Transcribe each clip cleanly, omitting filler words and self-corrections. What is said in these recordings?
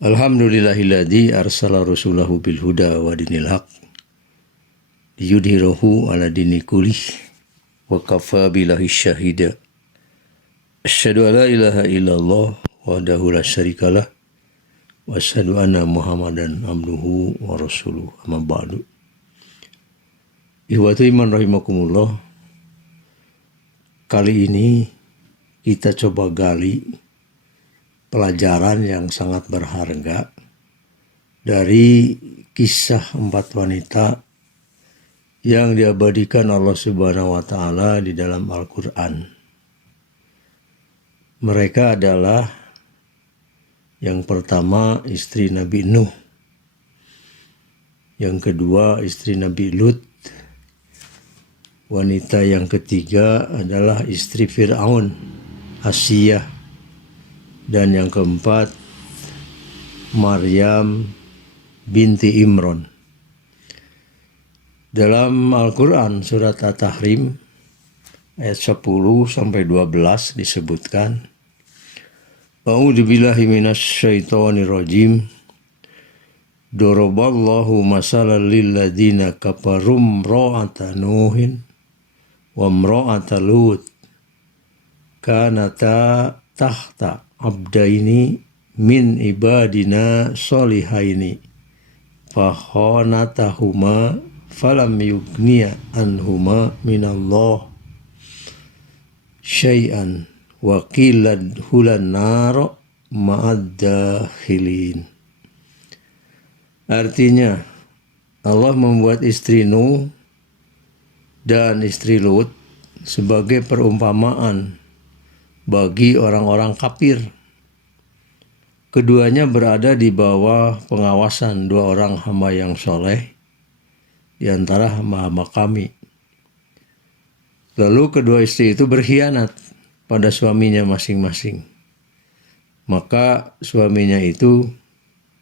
Alhamdulillahilladzi arsala rasulahu bil huda wa dinil haq liyudhhirahu ala dini kullih wa kafa billahi syahida. Asyhadu an la ilaha illallah wahdahu la syarikalah wa asyhadu anna Muhammadan abduhu wa rasuluh. Amma ba'du. Ihwatu iman rahimakumullah. Kali ini kita coba gali pelajaran yang sangat berharga dari kisah 4 wanita yang diabadikan Allah Subhanahu wa Ta'ala di dalam Al-Quran. Mereka adalah yang pertama istri Nabi Nuh, yang kedua istri Nabi Lut, wanita yang ketiga adalah istri Fir'aun, Asiyah, dan yang keempat Maryam binti Imran. Dalam Al-Quran surat At-Tahrim ayat 10-12 disebutkan, A'udzu billahi minasy syaithanir rajim. Daraballahu masalan lil ladzina kafarum ra'ata nuhin wa imra'ata lut kanata tahta abdaini min ibadina solihaini fakhonatahuma falam yugniya anhuma minallah syai'an wa qilad hulan nar ma'ad-dakhilin. Artinya, Allah membuat istri Nuh dan istri Lut sebagai perumpamaan bagi orang-orang kafir. Keduanya berada di bawah pengawasan 2 orang hamba yang soleh di antara hamba-hamba kami. Lalu kedua istri itu berkhianat pada suaminya masing-masing. Maka suaminya itu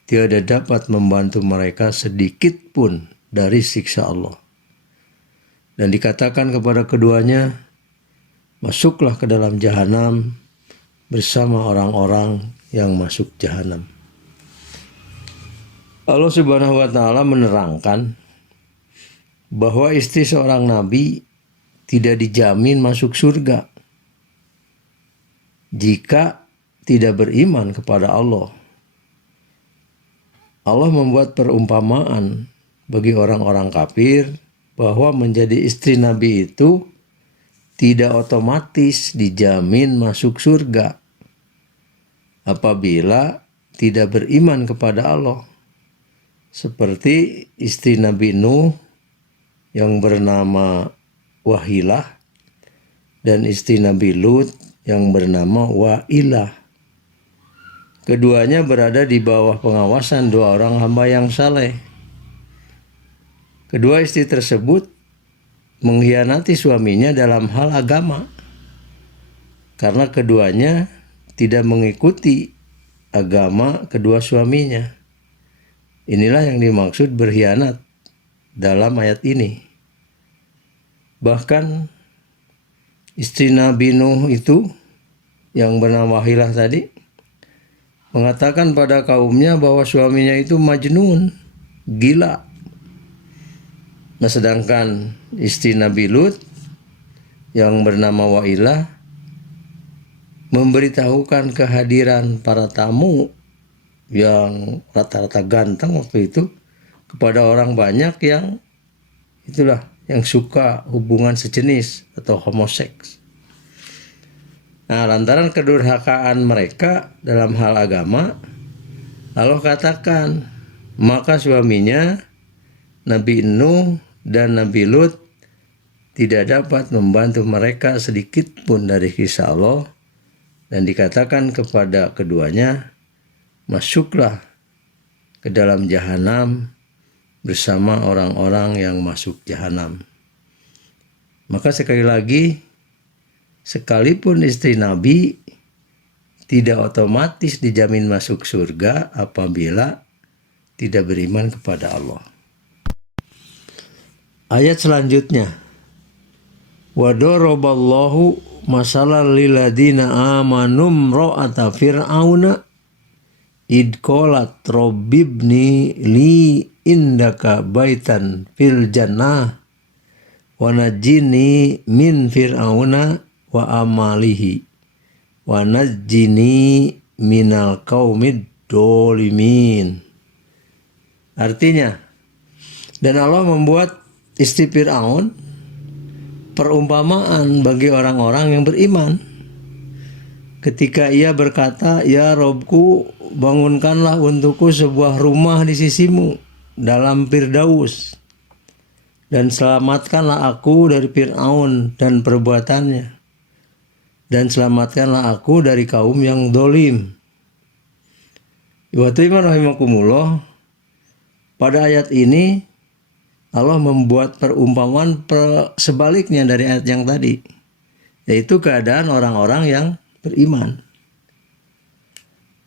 tiada dapat membantu mereka sedikit pun dari siksa Allah. Dan dikatakan kepada keduanya, masuklah ke dalam jahanam bersama orang-orang yang masuk jahanam. Allah Subhanahu wa Ta'ala menerangkan bahwa istri seorang nabi tidak dijamin masuk surga jika tidak beriman kepada Allah. Allah membuat perumpamaan bagi orang-orang kafir bahwa menjadi istri nabi itu tidak otomatis dijamin masuk surga apabila tidak beriman kepada Allah. Seperti istri Nabi Nuh yang bernama Wahilah dan istri Nabi Lut yang bernama Wailah. Keduanya berada di bawah pengawasan 2 orang hamba yang saleh. Kedua istri tersebut mengkhianati suaminya dalam hal agama karena keduanya tidak mengikuti agama kedua suaminya. Inilah yang dimaksud berkhianat dalam ayat ini. Bahkan istri Nabi Nuh itu yang bernama Wahilah tadi mengatakan pada kaumnya bahwa suaminya itu majnun, gila. Nah, sedangkan istri Nabi Lut yang bernama Wailah memberitahukan kehadiran para tamu yang rata-rata ganteng waktu itu kepada orang banyak yang suka hubungan sejenis atau homoseks. Nah, lantaran kedurhakaan mereka dalam hal agama, Allah katakan, maka suaminya Nabi Nuh dan Nabi Lut tidak dapat membantu mereka sedikit pun dari kisah Allah, dan dikatakan kepada keduanya, masuklah ke dalam jahanam bersama orang-orang yang masuk jahanam. Maka sekali lagi, sekalipun istri Nabi tidak otomatis dijamin masuk surga apabila tidak beriman kepada Allah. Ayat selanjutnya, wa daraballahu masalan lil ladzina amanum ra'ata fir'auna idqalat robbibni li indaka baitan fil jannah wa najjini min fir'auna wa amalihi wa najjini minal qaumid dolimin. Artinya, dan Allah membuat istri Fir'aun perumpamaan bagi orang-orang yang beriman. Ketika ia berkata, "Ya Robku, bangunkanlah untukku sebuah rumah di sisimu dalam Firdaus, dan selamatkanlah aku dari Fir'aun dan perbuatannya, dan selamatkanlah aku dari kaum yang dolim." Ikhwati rahimakumullah, pada ayat ini Allah membuat perumpamaan sebaliknya dari ayat yang tadi, yaitu keadaan orang-orang yang beriman.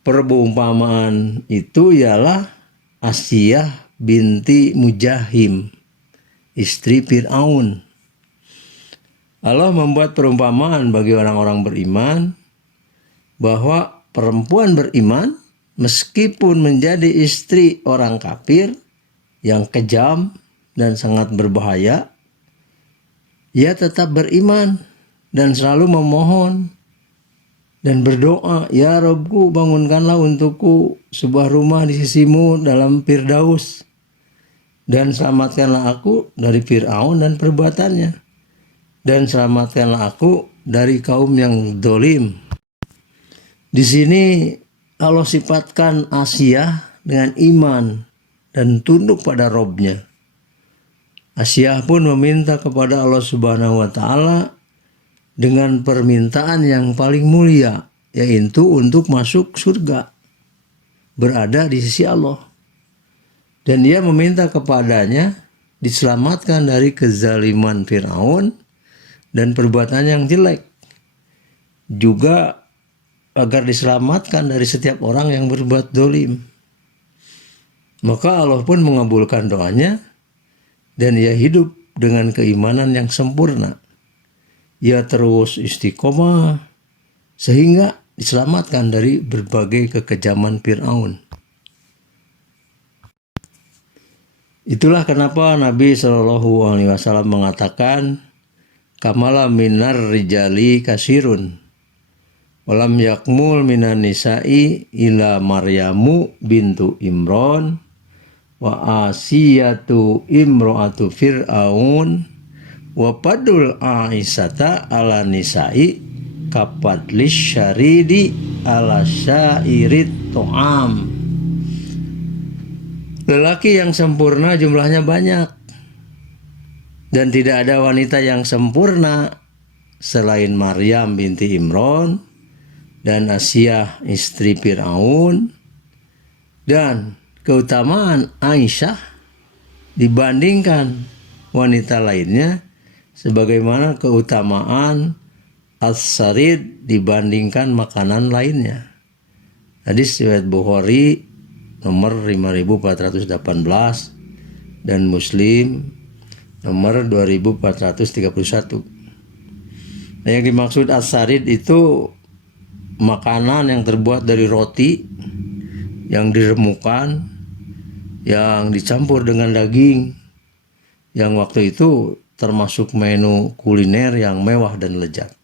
Perumpamaan itu ialah Asiyah binti Mujahim, istri Fir'aun. Allah membuat perumpamaan bagi orang-orang beriman bahwa perempuan beriman meskipun menjadi istri orang kafir yang kejam dan sangat berbahaya, ia tetap beriman dan selalu memohon dan berdoa, "Ya Rabbku, bangunkanlah untukku sebuah rumah di sisimu dalam Firdaus, dan selamatkanlah aku dari Fir'aun dan perbuatannya, dan selamatkanlah aku dari kaum yang dolim." Di sini Allah sifatkan Asiyah dengan iman dan tunduk pada Robnya. Asiyah pun meminta kepada Allah Subhanahu wa Ta'ala dengan permintaan yang paling mulia, yaitu untuk masuk surga, berada di sisi Allah. Dan ia meminta kepadanya diselamatkan dari kezaliman Fir'aun dan perbuatan yang jelek, juga agar diselamatkan dari setiap orang yang berbuat dolim. Maka Allah pun mengabulkan doanya, dan ia hidup dengan keimanan yang sempurna. Ia terus istiqomah sehingga diselamatkan dari berbagai kekejaman Fir'aun. Itulah kenapa Nabi SAW mengatakan, "Kamala minar rijali kasirun, walam yakmul minan nisa'i ila Maryamu bintu Imron, wa Asiyatu imro'atu Fir'aun, wa padul Aisyata ala nisa'i kapadlis syaridi ala syairit to'am." Lelaki yang sempurna jumlahnya banyak, dan tidak ada wanita yang sempurna selain Maryam binti Imron dan Asiyah istri Fir'aun, dan keutamaan Aisyah dibandingkan wanita lainnya sebagaimana keutamaan as-sarid dibandingkan makanan lainnya. Hadis riwayat Bukhari nomor 5418 dan Muslim nomor 2431. Nah, yang dimaksud as-sarid itu makanan yang terbuat dari roti yang diremukan, yang dicampur dengan daging, yang waktu itu termasuk menu kuliner yang mewah dan lezat.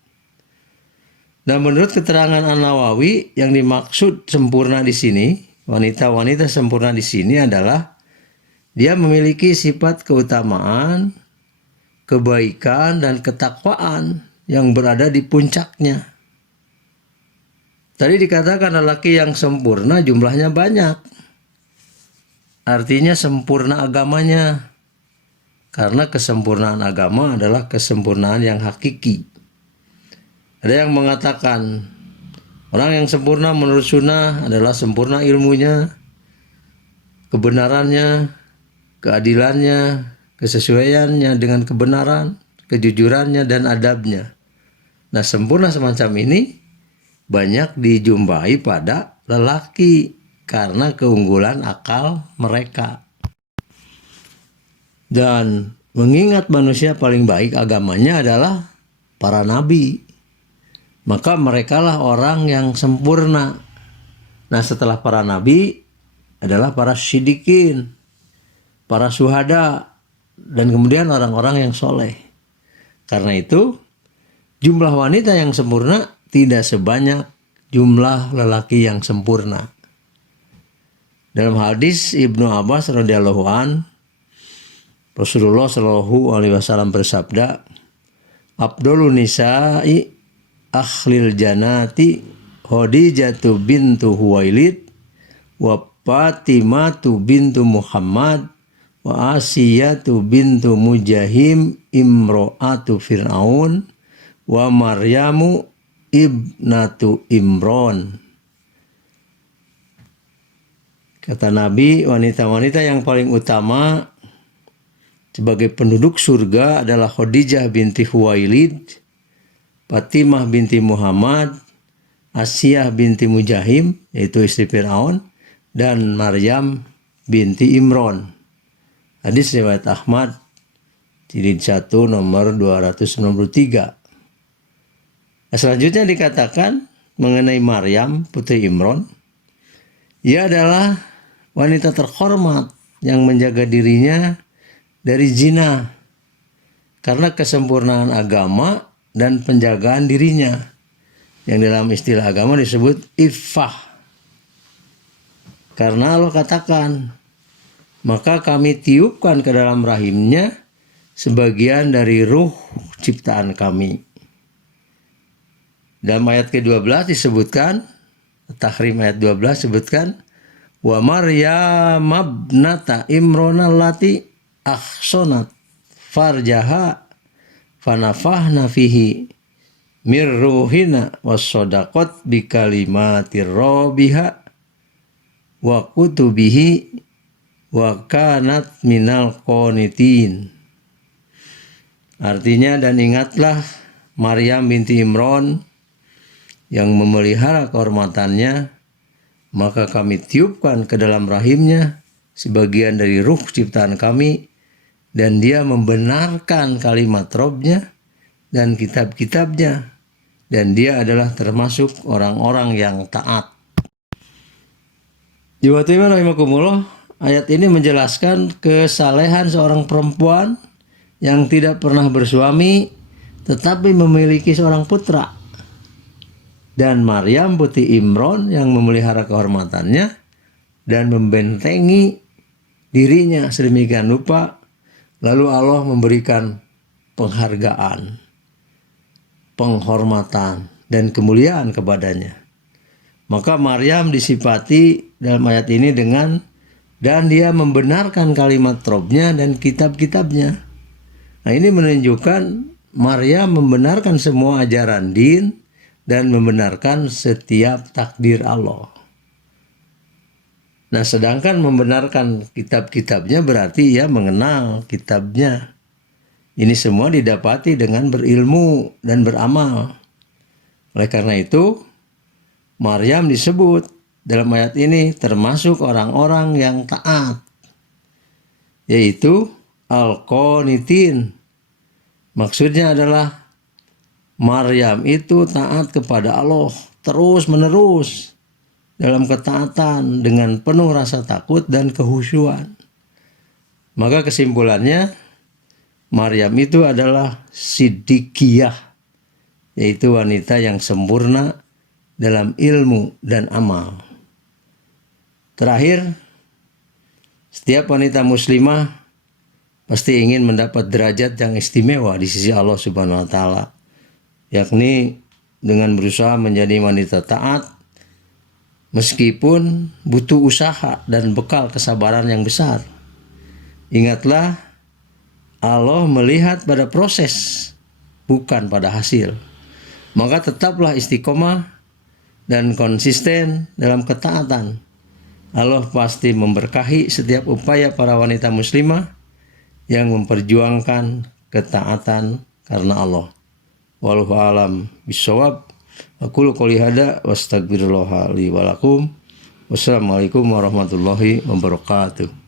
Nah, menurut keterangan An-Nawawi, yang dimaksud sempurna di sini, wanita-wanita sempurna di sini adalah dia memiliki sifat keutamaan, kebaikan, dan ketakwaan yang berada di puncaknya. Tadi dikatakan lelaki yang sempurna jumlahnya banyak. Artinya sempurna agamanya. Karena kesempurnaan agama adalah kesempurnaan yang hakiki. Ada yang mengatakan orang yang sempurna menurut sunnah adalah sempurna ilmunya, kebenarannya, keadilannya, kesesuaiannya dengan kebenaran, kejujurannya, dan adabnya. Nah, sempurna semacam ini banyak dijumpai pada lelaki karena keunggulan akal mereka. Dan mengingat manusia paling baik agamanya adalah para nabi, maka merekalah orang yang sempurna Nah, setelah para nabi adalah para siddiqin, para syuhada, dan kemudian orang-orang yang soleh. Karena itu, jumlah wanita yang sempurna tidak sebanyak jumlah lelaki yang sempurna. Dalam hadis Ibnu Abbas radhiyallahu an, Rasulullah shallallahu alaihi wasallam bersabda, "Afdhalun nisa'i akhlil janati Khadijatu bintu Huwailid wa Fatimatu bintu Muhammad wa Asiyatu bintu Mujahim imro'atu Fir'aun wa Maryamu ibnatu Imron." Kata Nabi, wanita-wanita yang paling utama sebagai penduduk surga adalah Khadijah binti Huwailid, Fatimah binti Muhammad, Asiyah binti Mujahim, yaitu istri Fir'aun, dan Maryam binti Imron. Hadis riwayat Ahmad, jilid 1 nomor 293. Selanjutnya dikatakan mengenai Maryam putri Imron, ia adalah wanita terhormat yang menjaga dirinya dari zina karena kesempurnaan agama dan penjagaan dirinya, yang dalam istilah agama disebut iffah. Karena Allah katakan, maka kami tiupkan ke dalam rahimnya sebagian dari ruh ciptaan kami. Dalam ayat ke-12 disebutkan, Tahrim ayat 12 disebutkan, wa Maryam ibnata Imron allati ahsanat farjaha fanafahna fihi mirruhina wassodaqat bikalimatir robiha wa kutubihi wa kanat minal qonitin. Artinya, dan ingatlah Maryam binti Imron yang memelihara kehormatannya, maka kami tiupkan ke dalam rahimnya sebagian dari ruh ciptaan kami, dan dia membenarkan kalimat Robnya dan kitab-kitabnya, dan dia adalah termasuk orang-orang yang taat. Jiwatiman rahimakumullah, ayat ini menjelaskan kesalehan seorang perempuan yang tidak pernah bersuami tetapi memiliki seorang putra, dan Maryam putri Imron yang memelihara kehormatannya dan membentengi dirinya sedemikian rupa, lalu Allah memberikan penghargaan, penghormatan, dan kemuliaan kepadanya. Maka Maryam disifati dalam ayat ini dengan, dan dia membenarkan kalimat Robnya dan kitab-kitabnya. Nah, ini menunjukkan Maryam membenarkan semua ajaran din dan membenarkan setiap takdir Allah. Nah, sedangkan membenarkan kitab-kitabnya berarti ia mengenal kitabnya. Ini semua didapati dengan berilmu dan beramal. Oleh karena itu, Maryam disebut dalam ayat ini termasuk orang-orang yang taat, yaitu al-qonitin. Maksudnya adalah Maryam itu taat kepada Allah terus menerus dalam ketaatan dengan penuh rasa takut dan kehusyuan. Maka kesimpulannya, Maryam itu adalah siddiqiyah, yaitu wanita yang sempurna dalam ilmu dan amal. Terakhir, setiap wanita muslimah pasti ingin mendapat derajat yang istimewa di sisi Allah Subhanahu wa taala, yakni dengan berusaha menjadi wanita taat meskipun butuh usaha dan bekal kesabaran yang besar. Ingatlah, Allah melihat pada proses, bukan pada hasil. Maka tetaplah istiqomah dan konsisten dalam ketaatan. Allah pasti memberkahi setiap upaya para wanita muslimah yang memperjuangkan ketaatan karena Allah. Wallahu a'lam bishawab. Aqulu qouli hadza wa astaghfirullah li wa lakum. Wassalamualaikum warahmatullahi wabarakatuh.